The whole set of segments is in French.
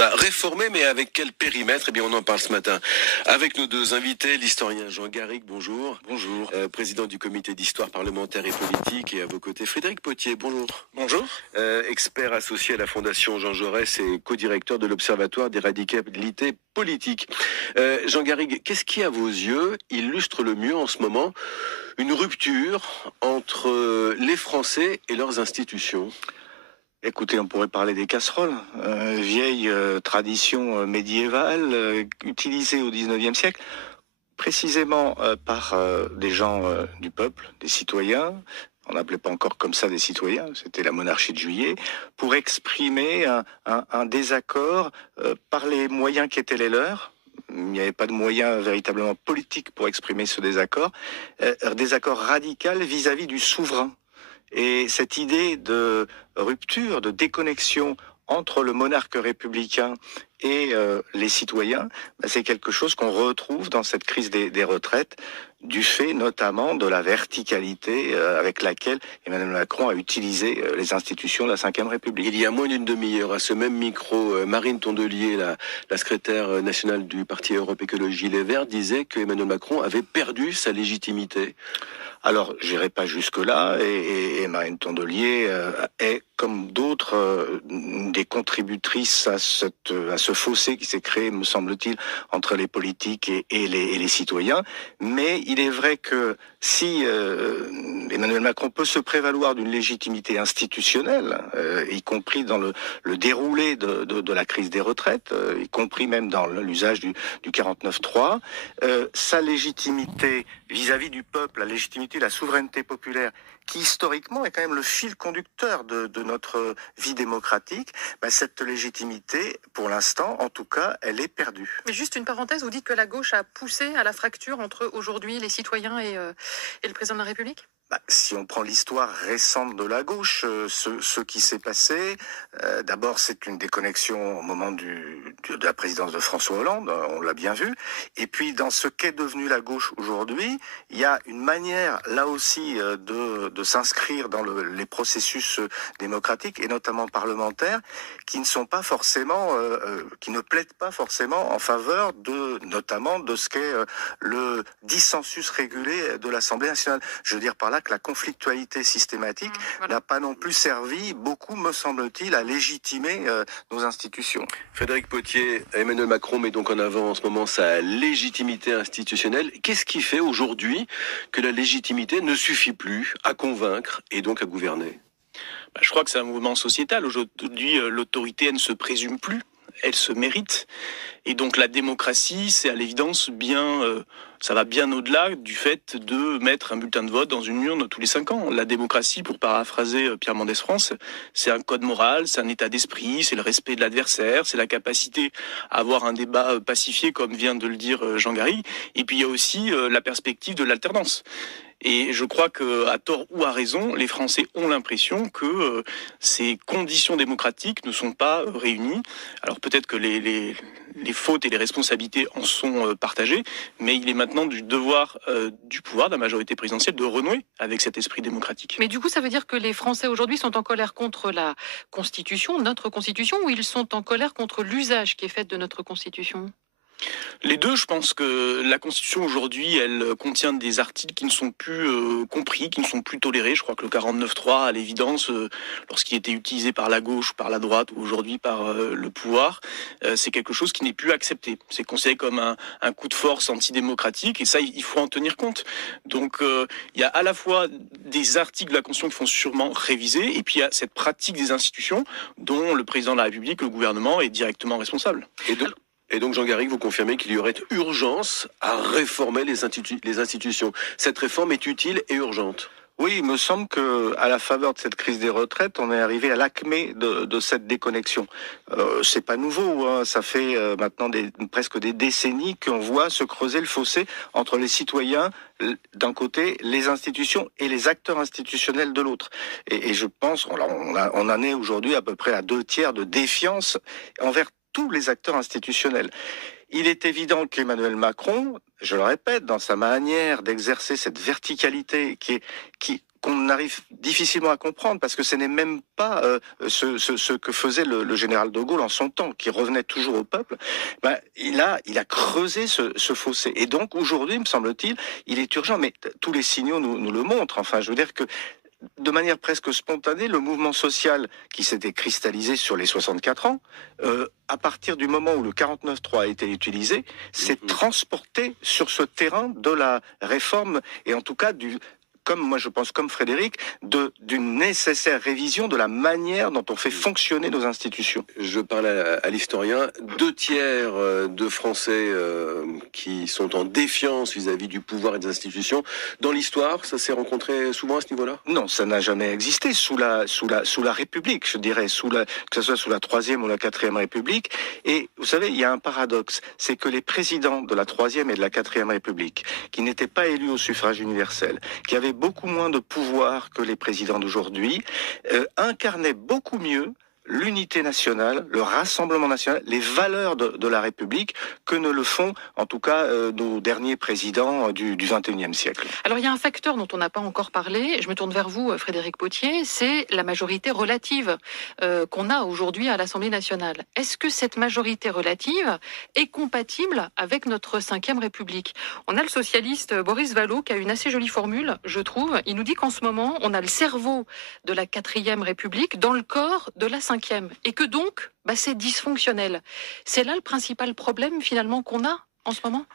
mandat. Réformer, mais avec quel périmètre? Eh bien, on en parle ce matin avec nos deux invités, l'historien Jean Garrigue, bonjour. Bonjour. Président du comité d'histoire parlementaire et politique, et à vos côtés, Frédéric Potier, bonjour. Bonjour. Expert associé à la Fondation Jean Jaurès et co-directeur de l'Observatoire des radicalités politiques. Jean Garrigue, qu'est-ce qui, à vos yeux, illustre le mieux en ce moment une rupture entre les Français et leurs institutions? Écoutez, on pourrait parler des casseroles, vieille tradition médiévale utilisée au XIXe siècle, précisément par des gens du peuple, des citoyens. On n'appelait pas encore comme ça des citoyens, c'était la monarchie de Juillet, pour exprimer un désaccord par les moyens qui étaient les leurs. Il n'y avait pas de moyens véritablement politiques pour exprimer ce désaccord, désaccord radical vis-à-vis du souverain. Et cette idée de rupture, de déconnexion entre le monarque républicain et les citoyens, c'est quelque chose qu'on retrouve dans cette crise des retraites, du fait notamment de la verticalité avec laquelle Emmanuel Macron a utilisé les institutions de la Ve République. Il y a moins d'une demi-heure, à ce même micro, Marine Tondelier, la secrétaire nationale du parti Europe Écologie Les Verts, disait que Emmanuel Macron avait perdu sa légitimité. Alors, j'irai pas jusque-là, et Marine Tondelier est, comme d'autres, des contributrices à ce fossé qui s'est créé, me semble-t-il, entre les politiques et les citoyens. Mais il est vrai que si Emmanuel Macron peut se prévaloir d'une légitimité institutionnelle, y compris dans le déroulé de la crise des retraites, y compris même dans l'usage du 49.3, sa légitimité vis-à-vis du peuple, la légitimité, la souveraineté populaire, qui historiquement est quand même le fil conducteur de notre vie démocratique, cette légitimité, pour l'instant, en tout cas, elle est perdue. Mais juste une parenthèse, vous dites que la gauche a poussé à la fracture entre aujourd'hui les citoyens et le président de la République ? Si on prend l'histoire récente de la gauche, ce qui s'est passé, d'abord c'est une déconnexion au moment de la présidence de François Hollande, on l'a bien vu, et puis dans ce qu'est devenue la gauche aujourd'hui, il y a une manière là aussi de s'inscrire dans les processus démocratiques et notamment parlementaires qui ne sont pas forcément, qui ne plaident pas forcément en faveur notamment de ce qu'est le dissensus régulé de l'Assemblée nationale. Je veux dire par là que la conflictualité systématique n'a pas non plus servi beaucoup, me semble-t-il, à légitimer nos institutions. Frédéric Potier, Emmanuel Macron met donc en avant en ce moment sa légitimité institutionnelle. Qu'est-ce qui fait aujourd'hui que la légitimité ne suffit plus à convaincre et donc à gouverner ? Je crois que c'est un mouvement sociétal. Aujourd'hui, l'autorité, elle ne se présume plus, elle se mérite. Et donc la démocratie, c'est à l'évidence ça va bien au-delà du fait de mettre un bulletin de vote dans une urne tous les 5 ans. La démocratie, pour paraphraser Pierre Mendès France, c'est un code moral, c'est un état d'esprit, c'est le respect de l'adversaire, c'est la capacité à avoir un débat pacifié, comme vient de le dire Jean Garrigue. Et puis il y a aussi la perspective de l'alternance. Et je crois qu'à tort ou à raison, les Français ont l'impression que ces conditions démocratiques ne sont pas réunies. Alors peut-être que les fautes et les responsabilités en sont partagées, mais il est maintenant du devoir du pouvoir, de la majorité présidentielle, de renouer avec cet esprit démocratique. Mais du coup, ça veut dire que les Français aujourd'hui sont en colère contre la Constitution, notre Constitution, ou ils sont en colère contre l'usage qui est fait de notre Constitution ? Les deux, je pense que la Constitution aujourd'hui, elle contient des articles qui ne sont plus compris, qui ne sont plus tolérés. Je crois que le 49.3, à l'évidence, lorsqu'il était utilisé par la gauche, par la droite ou aujourd'hui par le pouvoir, c'est quelque chose qui n'est plus accepté. C'est considéré comme un coup de force antidémocratique et ça, il faut en tenir compte. Donc, il y a à la fois des articles de la Constitution qui font sûrement réviser et puis il y a cette pratique des institutions dont le président de la République, le gouvernement est directement responsable. Et donc, Jean Garrigue, vous confirmez qu'il y aurait urgence à réformer les institutions. Cette réforme est utile et urgente. Oui, il me semble que, à la faveur de cette crise des retraites, on est arrivé à l'acmé de cette déconnexion. C'est pas nouveau, hein. Ça fait maintenant presque des décennies qu'on voit se creuser le fossé entre les citoyens d'un côté, les institutions et les acteurs institutionnels de l'autre. Et je pense, on en est aujourd'hui à peu près à 2/3 de défiance envers tous les acteurs institutionnels. Il est évident qu'Emmanuel Macron, je le répète, dans sa manière d'exercer cette verticalité qui qu'on arrive difficilement à comprendre, parce que ce n'est même pas ce que faisait le général de Gaulle en son temps, qui revenait toujours au peuple. Il a creusé ce fossé. Et donc aujourd'hui, me semble-t-il, il est urgent, mais tous les signaux nous le montrent. Enfin, je veux dire que de manière presque spontanée, le mouvement social qui s'était cristallisé sur les 64 ans, à partir du moment où le 49.3 a été utilisé, s'est transporté sur ce terrain de la réforme, et en tout cas comme Frédéric, d'une nécessaire révision de la manière dont on fait fonctionner nos institutions. Je parle à l'historien. 2/3 de Français qui sont en défiance vis-à-vis du pouvoir et des institutions. Dans l'histoire, ça s'est rencontré souvent à ce niveau-là ? Non, ça n'a jamais existé sous la République, je dirais, que ce soit sous la 3e ou la 4e République. Et vous savez, il y a un paradoxe, c'est que les présidents de la 3e et de la 4e République, qui n'étaient pas élus au suffrage universel, qui avaient beaucoup moins de pouvoir que les présidents d'aujourd'hui, incarnaient beaucoup mieux l'unité nationale, le rassemblement national, les valeurs de la République, que ne le font, en tout cas, nos derniers présidents du XXIe siècle. Alors, il y a un facteur dont on n'a pas encore parlé, je me tourne vers vous, Frédéric Pottier, c'est la majorité relative qu'on a aujourd'hui à l'Assemblée nationale. Est-ce que cette majorité relative est compatible avec notre 5e République ? On a le socialiste Boris Vallaud qui a une assez jolie formule, je trouve. Il nous dit qu'en ce moment, on a le cerveau de la 4e République dans le corps de la 5e. Et que donc, c'est dysfonctionnel. C'est là le principal problème finalement qu'on a en ce moment ?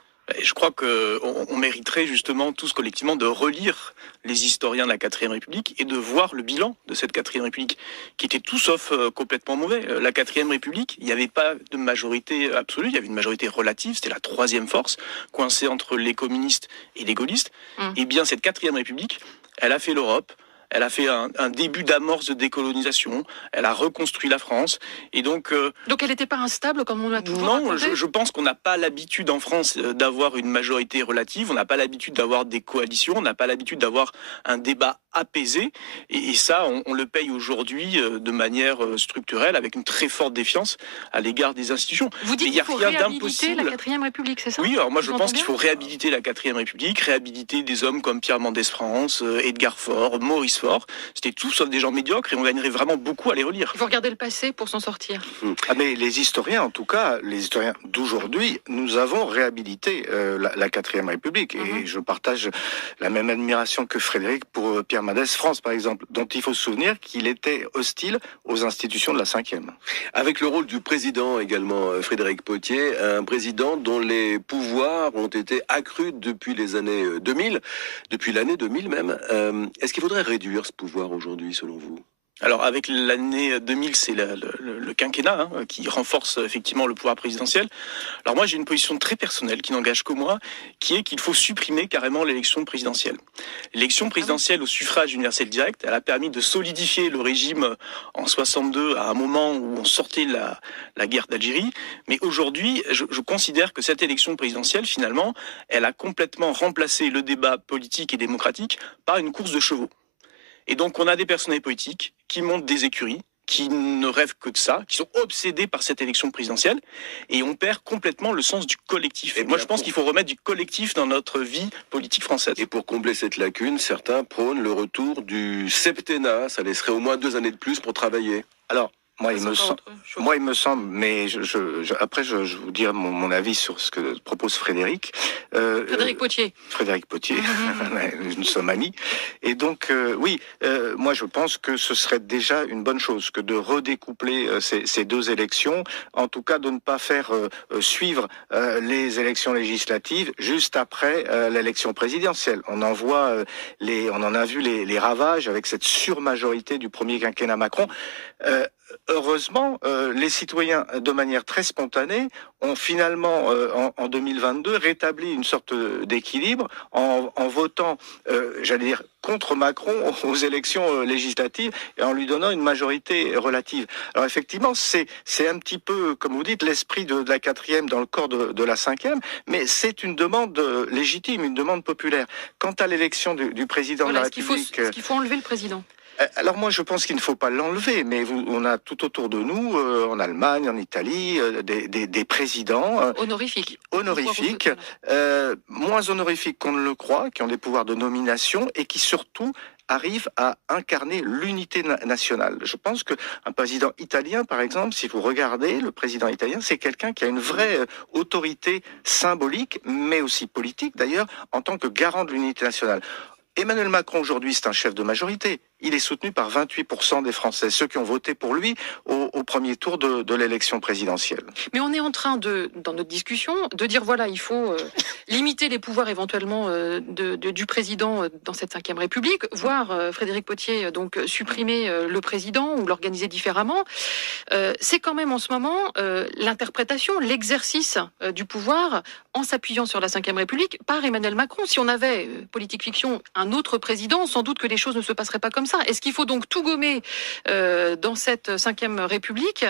Je crois qu'on mériterait justement tous collectivement de relire les historiens de la 4e République et de voir le bilan de cette 4e République, qui était tout sauf complètement mauvais. La 4e République, il n'y avait pas de majorité absolue, il y avait une majorité relative, c'était la 3e force, coincée entre les communistes et les gaullistes. Et bien cette 4e République, elle a fait l'Europe. Elle a fait un début d'amorce de décolonisation. Elle a reconstruit la France. Et donc elle n'était pas instable comme on l'a toujours raconté ? Non, je pense qu'on n'a pas l'habitude en France d'avoir une majorité relative. On n'a pas l'habitude d'avoir des coalitions. On n'a pas l'habitude d'avoir un débat apaisé. Et ça, on le paye aujourd'hui de manière structurelle, avec une très forte défiance à l'égard des institutions. Vous dites qu'il faut réhabiliter la 4e République, c'est ça ? Oui, alors moi je pense qu'il faut réhabiliter la 4e République, réhabiliter des hommes comme Pierre Mendès France, Edgar Faure, Maurice Faure. C'était tout sauf des gens médiocres et on gagnerait vraiment beaucoup à les relire. Il faut regarder le passé pour s'en sortir. Mais les historiens, en tout cas, les historiens d'aujourd'hui, nous avons réhabilité la 4e République. Et je partage la même admiration que Frédéric pour Pierre Mendès France, par exemple, dont il faut se souvenir qu'il était hostile aux institutions de la 5e. Avec le rôle du président également, Frédéric Pottier, un président dont les pouvoirs ont été accrus depuis les années 2000, depuis l'année 2000 même. Est-ce qu'il faudrait réduire ce pouvoir aujourd'hui, selon vous ? Alors avec l'année 2000, c'est le quinquennat qui renforce effectivement le pouvoir présidentiel. Alors moi j'ai une position très personnelle qui n'engage que moi, qui est qu'il faut supprimer carrément l'élection présidentielle. L'élection présidentielle au suffrage universel direct, elle a permis de solidifier le régime en 62 à un moment où on sortait la guerre d'Algérie. Mais aujourd'hui, je considère que cette élection présidentielle, finalement, elle a complètement remplacé le débat politique et démocratique par une course de chevaux. Et donc, on a des personnalités politiques qui montent des écuries, qui ne rêvent que de ça, qui sont obsédés par cette élection présidentielle, et on perd complètement le sens du collectif. Et moi, je pense qu'il faut remettre du collectif dans notre vie politique française. Et pour combler cette lacune, certains prônent le retour du septennat. Ça laisserait au moins 2 années de plus pour travailler. Alors, moi, il me semble, mais après, je vous dirai mon avis sur ce que propose Frédéric. Frédéric Pottier. Frédéric Pottier, nous sommes amis. Et donc, moi, je pense que ce serait déjà une bonne chose que de redécoupler ces 2 élections, en tout cas de ne pas faire suivre les élections législatives juste après l'élection présidentielle. On en a vu les ravages avec cette surmajorité du premier quinquennat Macron. Heureusement, les citoyens, de manière très spontanée, ont finalement, en 2022, rétabli une sorte d'équilibre en votant, j'allais dire, contre Macron aux élections législatives et en lui donnant une majorité relative. Alors effectivement, c'est un petit peu, comme vous dites, l'esprit de la 4e dans le corps de la 5e, mais c'est une demande légitime, une demande populaire. Quant à l'élection du président de la République... Est-ce qu'il faut enlever le président ? Alors moi je pense qu'il ne faut pas l'enlever, mais on a tout autour de nous, en Allemagne, en Italie, des présidents honorifiques, moins honorifiques qu'on ne le croit, qui ont des pouvoirs de nomination et qui surtout arrive à incarner l'unité nationale. Je pense qu'un président italien, par exemple, si vous regardez le président italien, c'est quelqu'un qui a une vraie autorité symbolique, mais aussi politique d'ailleurs, en tant que garant de l'unité nationale. Emmanuel Macron, aujourd'hui, c'est un chef de majorité. Il est soutenu par 28% des Français, ceux qui ont voté pour lui au premier tour de l'élection présidentielle. Mais on est en train dans notre discussion, de dire voilà, il faut limiter les pouvoirs éventuellement du président dans cette Ve République, voire Frédéric Pottier donc supprimer le président ou l'organiser différemment. C'est quand même en ce moment l'interprétation, l'exercice du pouvoir en s'appuyant sur la Ve République par Emmanuel Macron. Si on avait, politique fiction, un autre président, sans doute que les choses ne se passeraient pas comme ça. Est-ce qu'il faut donc tout gommer dans cette Ve République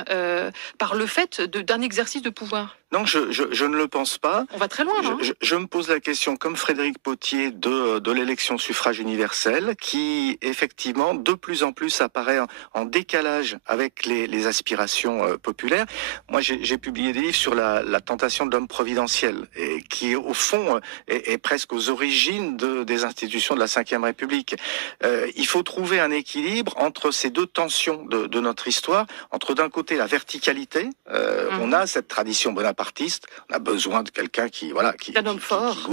par le fait d'un exercice de pouvoir ? Non, je ne le pense pas. On va très loin, là. Je me pose la question, comme Frédéric Pottier, de l'élection suffrage universel, qui, effectivement, de plus en plus apparaît en décalage avec les aspirations populaires. Moi, j'ai publié des livres sur la tentation de l'homme providentiel, et qui, au fond, est presque aux origines des institutions de la Ve République. Il faut trouver un équilibre entre ces deux tensions de notre histoire, entre d'un côté la verticalité, on a cette tradition bonapartiste, on a besoin de quelqu'un un homme fort,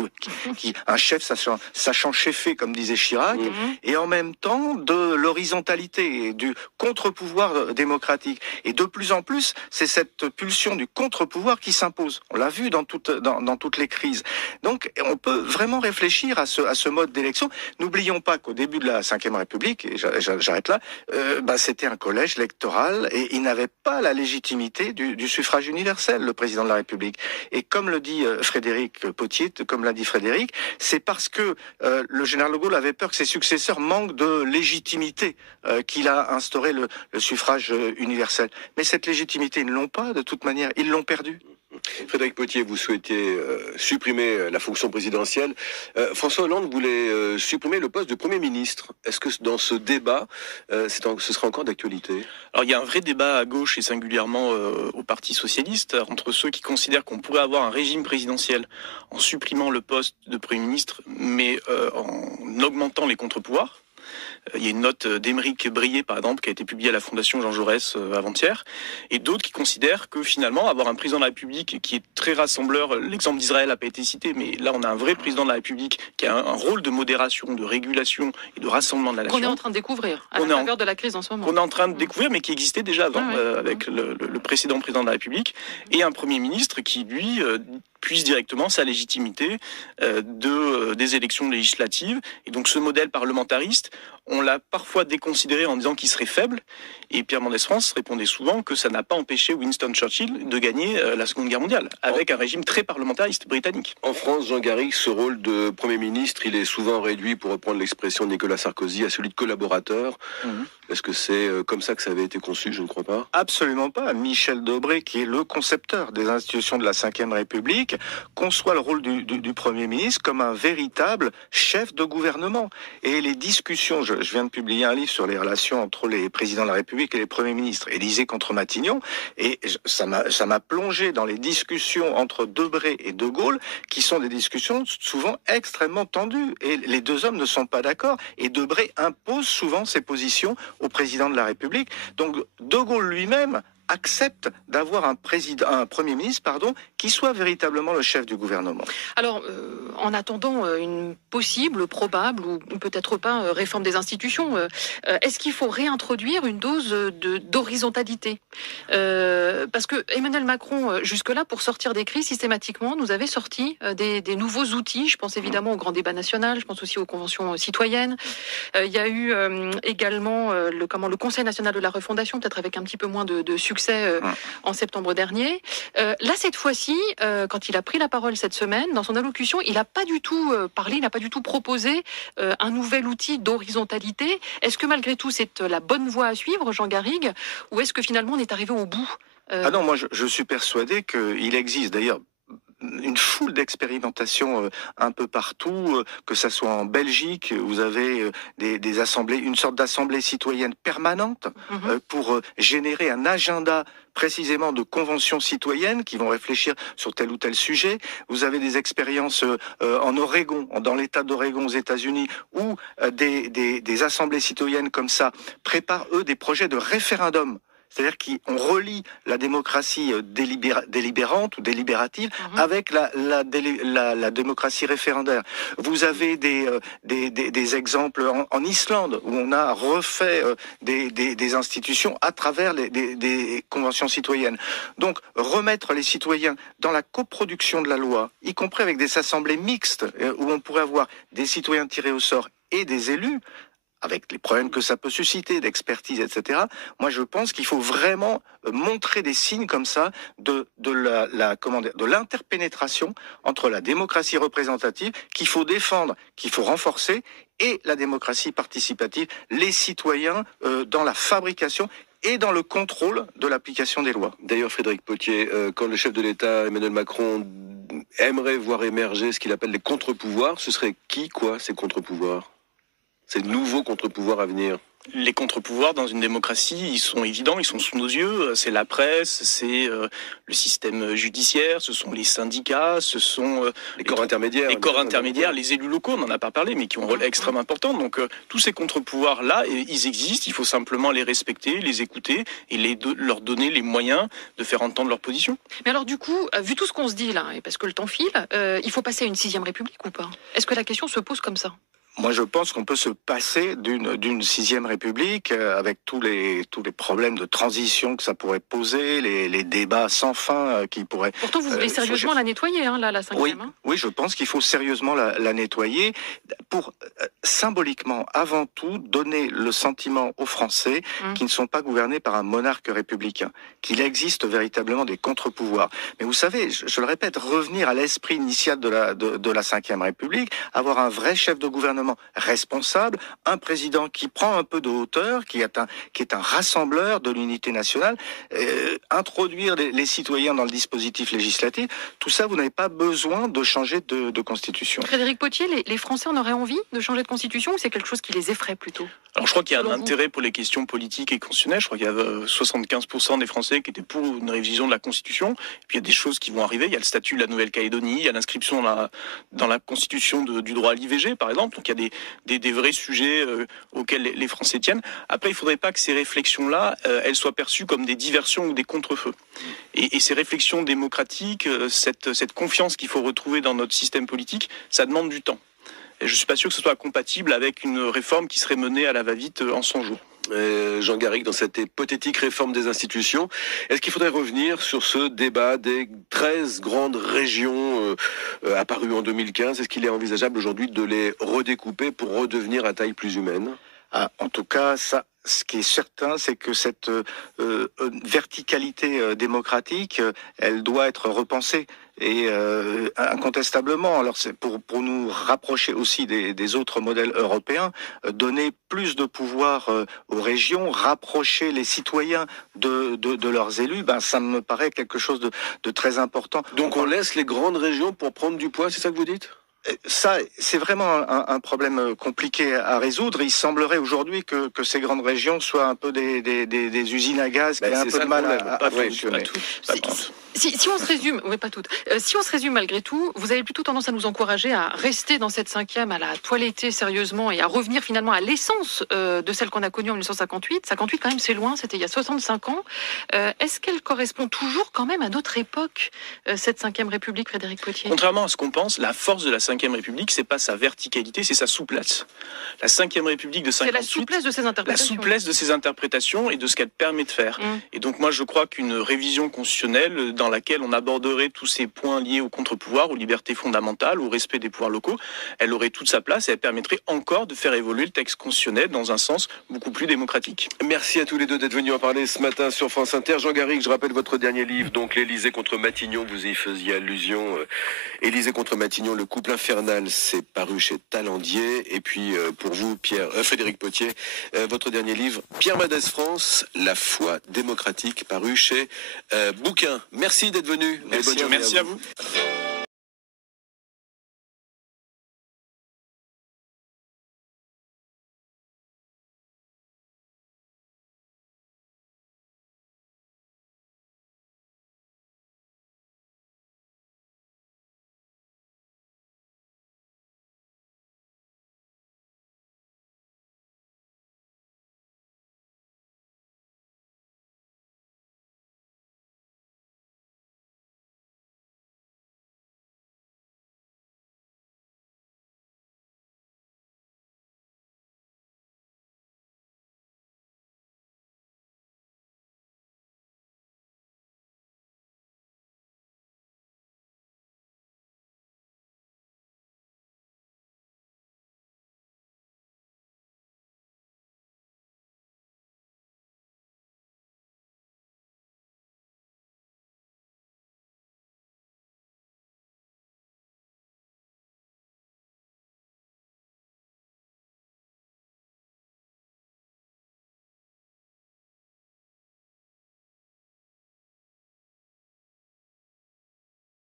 un chef sachant cheffer, comme disait Chirac, et en même temps de l'horizontalité et du contre-pouvoir démocratique. Et de plus en plus, c'est cette pulsion du contre-pouvoir qui s'impose. On l'a vu dans toutes les crises. Donc, on peut vraiment réfléchir à ce mode d'élection. N'oublions pas qu'au début de la Ve République, et j'arrête là, c'était un collège électoral et il n'avait pas la légitimité du suffrage universel, le président de la République. Et comme le dit Frédéric Pottier, comme l'a dit Frédéric, c'est parce que le général de Gaulle avait peur que ses successeurs manquent de légitimité qu'il a instauré le suffrage universel. Mais cette légitimité, ils ne l'ont pas de toute manière, ils l'ont perdue. Frédéric Pottier, vous souhaitiez supprimer la fonction présidentielle. François Hollande voulait supprimer le poste de Premier ministre. Est-ce que dans ce débat, ce sera encore d'actualité ? Alors il y a un vrai débat à gauche et singulièrement au Parti socialiste entre ceux qui considèrent qu'on pourrait avoir un régime présidentiel en supprimant le poste de Premier ministre, mais en augmentant les contre-pouvoirs. Il y a une note d'Émeric Brier, par exemple, qui a été publiée à la Fondation Jean Jaurès avant-hier, et d'autres qui considèrent que finalement, avoir un président de la République qui est très rassembleur, l'exemple d'Israël n'a pas été cité, mais là on a un vrai président de la République qui a un rôle de modération, de régulation et de rassemblement de la nation. Qu'on est en train de découvrir à la faveur de la crise en ce moment. Qu'on est en train de découvrir, mais qui existait déjà avant, avec le précédent président de la République, et un Premier ministre qui, lui, puise directement sa légitimité des élections législatives. Et donc ce modèle parlementariste, on l'a parfois déconsidéré en disant qu'il serait faible. Et Pierre Mendès France répondait souvent que ça n'a pas empêché Winston Churchill de gagner la Seconde Guerre mondiale, avec un régime très parlementariste britannique. En France, Jean Garrigue, ce rôle de Premier ministre, il est souvent réduit, pour reprendre l'expression de Nicolas Sarkozy, à celui de collaborateur. Est-ce que c'est comme ça que ça avait été conçu ? Je ne crois pas. Absolument pas. Michel Debré, qui est le concepteur des institutions de la Ve République, conçoit le rôle du Premier ministre comme un véritable chef de gouvernement. Et les discussions, je viens de publier un livre sur les relations entre les présidents de la République et les premiers ministres, Élysée contre Matignon, et ça m'a plongé dans les discussions entre Debré et De Gaulle, qui sont des discussions souvent extrêmement tendues. Et les deux hommes ne sont pas d'accord, et Debré impose souvent ses positions au président de la République. Donc De Gaulle lui-même accepte d'avoir un Premier ministre qui soit véritablement le chef du gouvernement. Alors, en attendant une possible, probable ou peut-être pas réforme des institutions, est-ce qu'il faut réintroduire une dose d'horizontalité ? Parce que Emmanuel Macron, jusque-là, pour sortir des crises, systématiquement, nous avait sorti des nouveaux outils. Je pense évidemment au grand débat national, je pense aussi aux conventions citoyennes. Il y a eu également le Conseil national de la refondation, peut-être avec un petit peu moins de succès en septembre dernier. Là, cette fois-ci, quand il a pris la parole cette semaine, dans son allocution, il n'a pas du tout parlé, il n'a pas du tout proposé un nouvel outil d'horizontalité. Est-ce que malgré tout, c'est la bonne voie à suivre, Jean Garrigue, ou est-ce que finalement on est arrivé au bout ? Ah non, moi je suis persuadé qu'il existe d'ailleurs une foule d'expérimentations un peu partout, que ça soit en Belgique, vous avez des assemblées, une sorte d'assemblée citoyenne permanente pour générer un agenda précisément de conventions citoyennes qui vont réfléchir sur tel ou tel sujet. Vous avez des expériences en Oregon, dans l'État d'Oregon aux États-Unis, où des assemblées citoyennes comme ça préparent, eux, des projets de référendum. C'est-à-dire qu'on relie la démocratie délibérante ou délibérative avec la démocratie référendaire. Vous avez des exemples en Islande où on a refait des institutions à travers des conventions citoyennes. Donc remettre les citoyens dans la coproduction de la loi, y compris avec des assemblées mixtes où on pourrait avoir des citoyens tirés au sort et des élus, avec les problèmes que ça peut susciter, d'expertise, etc. Moi, je pense qu'il faut vraiment montrer des signes comme ça de l'interpénétration entre la démocratie représentative qu'il faut défendre, qu'il faut renforcer, et la démocratie participative, les citoyens dans la fabrication et dans le contrôle de l'application des lois. D'ailleurs, Frédéric Potier, quand le chef de l'État, Emmanuel Macron, aimerait voir émerger ce qu'il appelle les contre-pouvoirs, ce serait qui, quoi, ces contre-pouvoirs ? Ces nouveaux contre-pouvoirs à venir. Les contre-pouvoirs dans une démocratie, ils sont évidents, ils sont sous nos yeux. C'est la presse, c'est le système judiciaire, ce sont les syndicats, ce sont les corps intermédiaires. Les corps intermédiaires, les élus locaux, on n'en a pas parlé, mais qui ont un rôle extrêmement important. Donc tous ces contre-pouvoirs-là, ils existent, il faut simplement les respecter, les écouter et leur donner les moyens de faire entendre leur position. Mais alors du coup, vu tout ce qu'on se dit là, et parce que le temps file, il faut passer à une 6e République ou pas ? Est-ce que la question se pose comme ça ? Moi, je pense qu'on peut se passer d'une 6e République avec tous les problèmes de transition que ça pourrait poser, les débats sans fin qui pourraient... Pourtant, vous voulez sérieusement la nettoyer, hein, la 5e. Oui, oui, je pense qu'il faut sérieusement la nettoyer pour symboliquement, avant tout, donner le sentiment aux Français qui ne sont pas gouvernés par un monarque républicain, qu'il existe véritablement des contre-pouvoirs. Mais vous savez, je le répète, revenir à l'esprit initial de la 5e République, avoir un vrai chef de gouvernement responsable, un président qui prend un peu de hauteur, qui est un rassembleur de l'unité nationale, introduire les citoyens dans le dispositif législatif, tout ça, vous n'avez pas besoin de changer de constitution. Frédéric Potier, les Français en auraient envie de changer de constitution ou c'est quelque chose qui les effraie plutôt ? Alors je crois qu'il y a un intérêt pour les questions politiques et constitutionnelles. Je crois qu'il y a 75% des Français qui étaient pour une révision de la Constitution. Et puis il y a des choses qui vont arriver. Il y a le statut de la Nouvelle-Calédonie, il y a l'inscription dans la Constitution du droit à l'IVG, par exemple. Donc il y a des vrais sujets auxquels les Français tiennent. Après, il ne faudrait pas que ces réflexions-là, elles soient perçues comme des diversions ou des contre-feux. Et ces réflexions démocratiques, cette confiance qu'il faut retrouver dans notre système politique, ça demande du temps. Et je ne suis pas sûr que ce soit compatible avec une réforme qui serait menée à la va-vite en 100 jours. Jean Garrigue, dans cette hypothétique réforme des institutions, est-ce qu'il faudrait revenir sur ce débat des 13 grandes régions apparues en 2015 ? Est-ce qu'il est envisageable aujourd'hui de les redécouper pour redevenir à taille plus humaine ? En tout cas, ce qui est certain, c'est que cette verticalité démocratique, elle doit être repensée. Et incontestablement, alors c'est pour nous rapprocher aussi des autres modèles européens, donner plus de pouvoir aux régions, rapprocher les citoyens de leurs élus, ça me paraît quelque chose de très important. Donc on laisse les grandes régions pour prendre du poids, c'est ça que vous dites ? Ça, c'est vraiment un problème compliqué à résoudre. Il semblerait aujourd'hui que ces grandes régions soient un peu des usines à gaz qui ont un peu de mal à fonctionner. Si on se résume, oui, pas toutes. Si on se résume malgré tout, vous avez plutôt tendance à nous encourager à rester dans cette 5e, à la toiletter sérieusement et à revenir finalement à l'essence de celle qu'on a connue en 1958. 58 quand même, c'est loin, c'était il y a 65 ans. Est-ce qu'elle correspond toujours quand même à notre époque, cette 5e République, Frédéric Potier ? Contrairement à ce qu'on pense, la force de la 5e République, c'est pas sa verticalité, c'est sa souplesse. La 5e République de 58, c'est la souplesse de ses interprétations. La souplesse de ses interprétations et de ce qu'elle permet de faire. Et donc moi, je crois qu'une révision constitutionnelle dans laquelle on aborderait tous ces points liés au contre-pouvoir, aux libertés fondamentales, au respect des pouvoirs locaux, elle aurait toute sa place et elle permettrait encore de faire évoluer le texte constitutionnel dans un sens beaucoup plus démocratique. Merci à tous les deux d'être venus en parler ce matin sur France Inter. Jean Garrigue, je rappelle votre dernier livre, donc l'Élysée contre Matignon, vous y faisiez allusion. Élysée contre Matignon, le couple infernal, c'est paru chez Talandier. Et puis pour vous, Frédéric Potier, votre dernier livre, Pierre Mendès France, La foi démocratique, paru chez Bouquin. Merci d'être venu. Merci à vous.